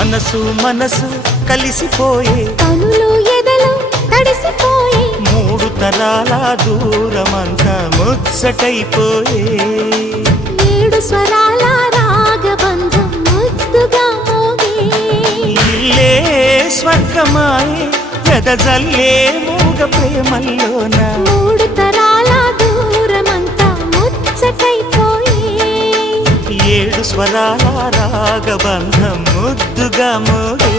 మనసు మనసు కలిసిపోయే కనులు ఎదలు తడిసిపోయే మూడు తరాల దూరమంతా ముచ్చటైపోయే ఏడు స్వరాల రాగబంధం ముద్దుగా మోగే ఇల్లే స్వర్గమాయే ఎదజల్లే మూగ ప్రేమల్లోన మూడు తరాల దూరమంతా ముచ్చటైపోయే ఏడు స్వరాల రాగబంధం ముద్దుగా మోగే